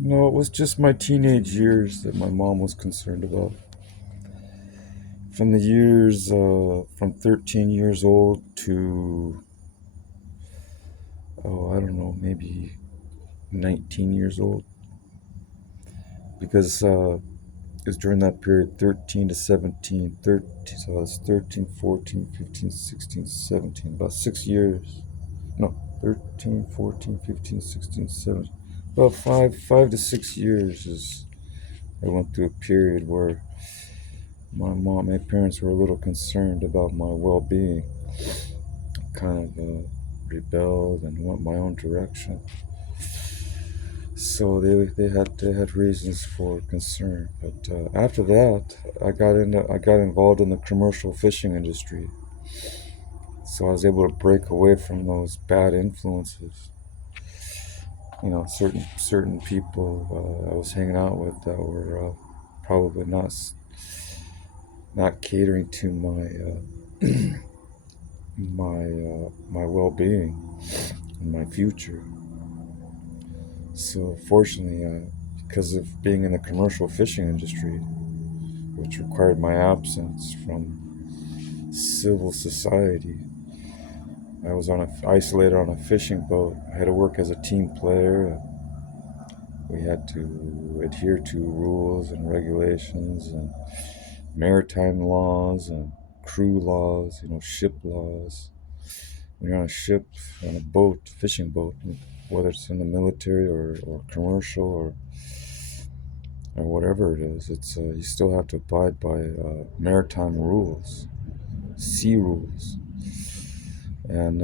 No, it was just my teenage years that my mom was concerned about. From the years from 13 years old to, oh, I don't know, maybe 19 years old. Because it was during that period, 13 to 17, 13, so I was 13, 14, 15, 16, 17, about 6 years. No, 13, 14, 15, 16, 17. About 5 to 6 years is I went through a period where my parents were a little concerned about my well-being. Kind of rebelled and went my own direction. So they had reasons for concern. But after that, I got involved in the commercial fishing industry. So I was able to break away from those bad influences. Certain people I was hanging out with that were probably not catering to my well-being and my future. So fortunately, because of being in the commercial fishing industry, which required my absence from civil society, I was isolated on a fishing boat. I had to work as a team player. We had to adhere to rules and regulations and maritime laws and crew laws, ship laws. When you're on a ship, on a boat, fishing boat, whether it's in the military or commercial or whatever it is, it's you still have to abide by maritime rules, sea rules, and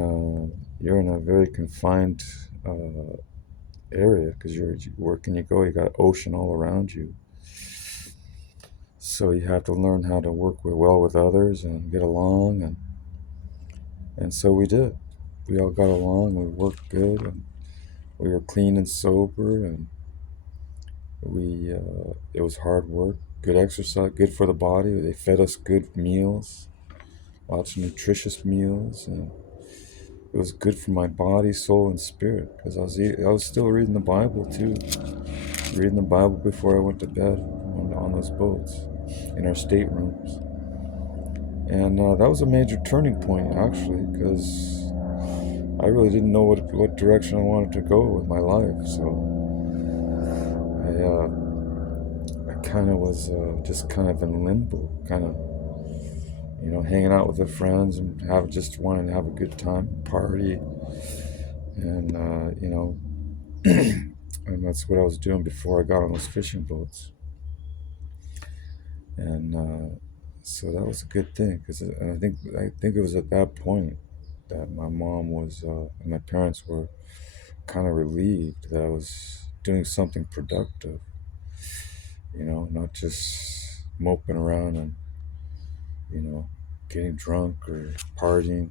you're in a very confined uh, area because where can you go? You got ocean all around you, so you have to learn how to work well with others and get along, and so we did. We all got along. We worked good, and we were clean and sober, and we it was hard work, good exercise, good for the body. They fed us good meals, lots of nutritious meals, and it was good for my body, soul, and spirit. Because I was still reading the Bible too, reading the Bible before I went to bed on those boats, in our staterooms, and that was a major turning point actually, because I really didn't know what direction I wanted to go with my life. So I kind of was just kind of in limbo, kind of hanging out with the friends and just wanting to have a good time, party, and and that's what I was doing before I got on those fishing boats, and so that was a good thing because I think it was at that point that my mom was and my parents were kind of relieved that I was doing something productive, not just moping around and you know getting drunk or partying,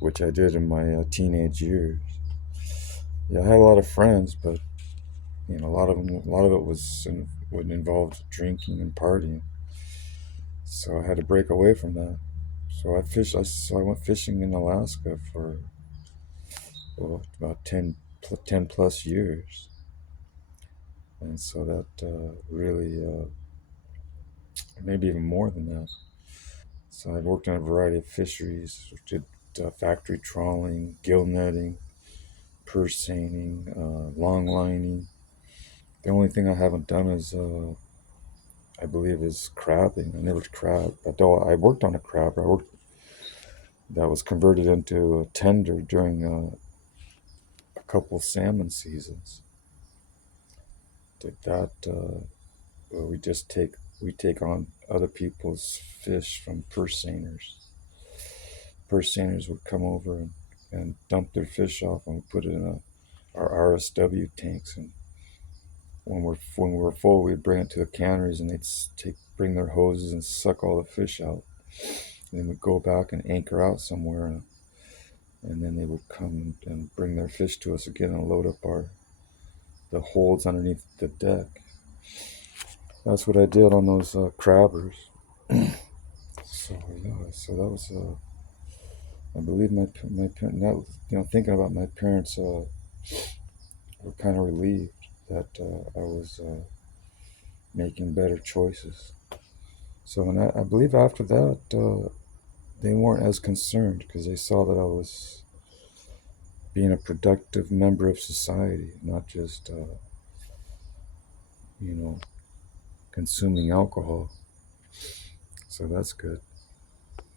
which I did in my teenage years. Yeah, I had a lot of friends, but a lot of it would involve drinking and partying. So I had to break away from that. So I went fishing in Alaska for about 10 plus years, and so that really maybe even more than that. So I worked in a variety of fisheries, did factory trawling, gill netting, purse seining, long lining. The only thing I haven't done is I believe is crabbing. I never crab. Although I worked on a crab. I worked that was converted into a tender during a couple salmon seasons. Did that? Where we take on other people's fish from purse seiners. Purse seiners would come over and dump their fish off, and we put it in our RSW tanks. And when we were full, we'd bring it to the canneries, and bring their hoses and suck all the fish out. And then we'd go back and anchor out somewhere, and then they would come and bring their fish to us again and load up the holds underneath the deck. That's what I did on those crabbers. So yeah, so that was I believe my parents. Thinking about my parents were kind of relieved. that I was making better choices. So, and I believe after that, they weren't as concerned because they saw that I was being a productive member of society, not just, you know, consuming alcohol. So that's good.